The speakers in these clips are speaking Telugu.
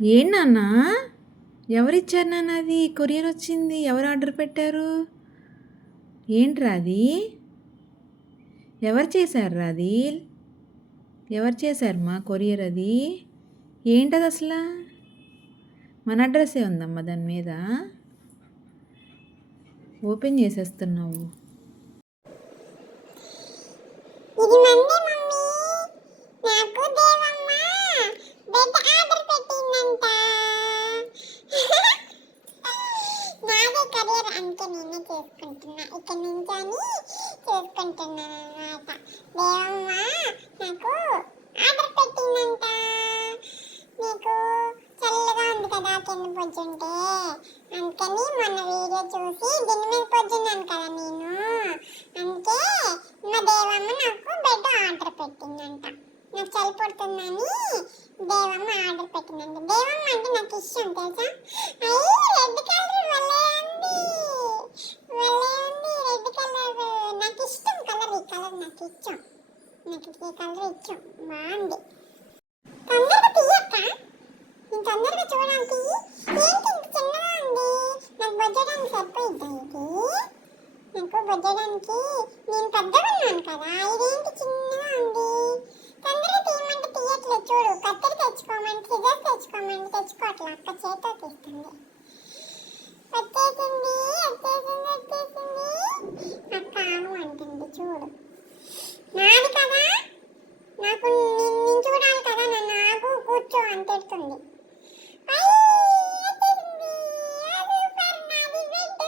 ఏం నాన్న? ఎవరిచ్చారు నాన్న అది? కొరియర్ వచ్చింది. ఎవరు ఆర్డర్ పెట్టారు? ఏంట్రా అది? ఎవరు చేశారు అది? ఎవరు చేశారు మా కొరియర్ అది? ఏంటది అసలు? మన అడ్రస్సే ఉందమ్మా దాని మీద. ఓపెన్ చేసేస్తున్నావు ఇది మందే మమ్మీ నాకు దేవమ్మ బెడ్ ఆర్డర్ పెట్టిందంట నాదే కెరియర్ అంటే నేనే చేసుకుంటున్నా. ఇక్కడ నుంచొని చేసుకుంటున్నాను అనమాట దేవమ్మ నాకు ఆర్డర్ పెట్టిందంట. నీకు చల్లగా ఉంది కదా కింద పొద్దుంటే. అందుకని మొన్న వీడియో చూసి దీని మీద పొద్దున్నాను కదా నేను. అందుకే మా దేవమ్మ నాకు బెడ్ ఆర్డర్ పెట్టిందంట. నాకు చలి పడుతుందని దేవమ్మ ఆర్డర్ పెట్టిందంట. దేవమ్మ అంటే నాకు ఇష్టం తెలుసా? అయ్యి రెడ్ కలర్ భలే ఉంది భలే ఉంది రెడ్ కలర్ నాకు ఇష్టం కలర్ ఈ కలర్ నాకు ఇష్టం నాకు ఈ కలర్ ఇష్టం బాగుంది తొందరగా తీయక్క నేను తొందరగా చూడడానికి ఏంటి ఇంత చిన్నగా ఉంది? నాకు బొజ్జడానికి సరిపోయింది ఇది? నాకు బొజ్జడానికి నేను పెద్దగా ఉన్నాను కదా ఇదేంటి చిన్నగా ఉంది? తొందరగా తీయమంటే తీయట్లేదు చూడు? కత్తెర తెచ్చుకోమంటే సిజర్స్ తెచ్చుకోమంటే తెచ్చుకోవట్లే అక్క చేతితో తీస్తుంది వచ్చేసింది వచ్చేసింది వచ్చేసింది అక్క ఆను అంటుంది చూడు నాది కదా నాకు నేను నేను చూడాలి కదా నన్ను ఆగు కూర్చో అని తిడుతుంది ఐ, వచ్చేసింది. ఆ సూపర్, నాది బెడ్ వచ్చేసింది. మా దేవమ్మ కొనిచ్చింది. నాది బెడ్. నేను బెడ్ మీద పడుకుంటాను రోజు. నేను బెడ్ మీద పడుకుంటాను రోజు. మా అక్క దాంట్లో కూర్చోపెట్టింది నన్ను భలే ఉంది మెత్త మెత్తగా మెత్త మెత్తగా బాగుంది నాకు చిన్న దిండు కూడా ఇచ్చారు నాకు బెడ్లో పడుకోవడానికి దిండు కూడా వచ్చింది నాకు దిండు భలే నచ్చింది లే బుజ్జి బుజ్జిగా టాయ్ టెడ్డీ బేర్ లా ఉంది నాకు టెడ్డీ బేర్ అంటే ఇష్టం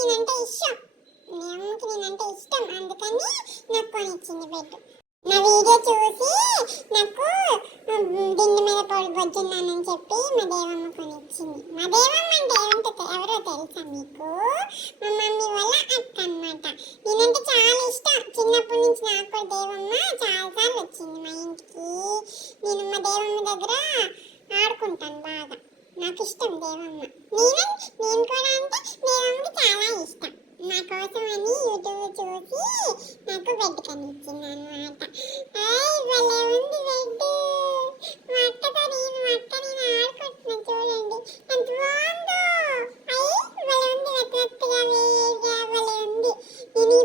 నేనంటే ఇష్టం. మీ అమ్మకి నేనంటే ఇష్టం. అందుకని నాకు కొనిచ్చింది బెడ్ నా వీడియో చూసి నాకు దిండు మీద పడి బొజ్జున్నానని చెప్పి మా దేవమ్మ కొనిచ్చింది మా దేవమ్మ అంటే ఏమంటే ఎవరో తెలుసా మీకు? మా మమ్మీ వాళ్ళ అక్క అనమాట నేనంటే చాలా ఇష్టం. చిన్నప్పటి నుంచి నాకు కూడా దేవమ్మ చాలా సార్లు వచ్చింది మా ఇంటికి. నేను మా దేవమ్మ దగ్గర ఆడుకుంటాను బాగా. నాకు ఇష్టం దేవమ్మ. నేను నేను కూడా అంటే దేవమ్మకి చాలా ఇష్టం నా కోసం అని యూట్యూబ్ చూసి నాకు బెడ్ కనిచ్చింది అనమాట భలే ఉంది బెడ్ మా అక్కతో నేను మా అక్క నేను ఆడుకుంటున్నా చూడండి ఎంత బాగుందో అయ్యి భలే ఉంది మెత్త మెత్తగా వేడిగా భలే ఉంది నేను ఈ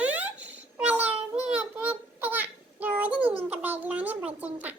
真假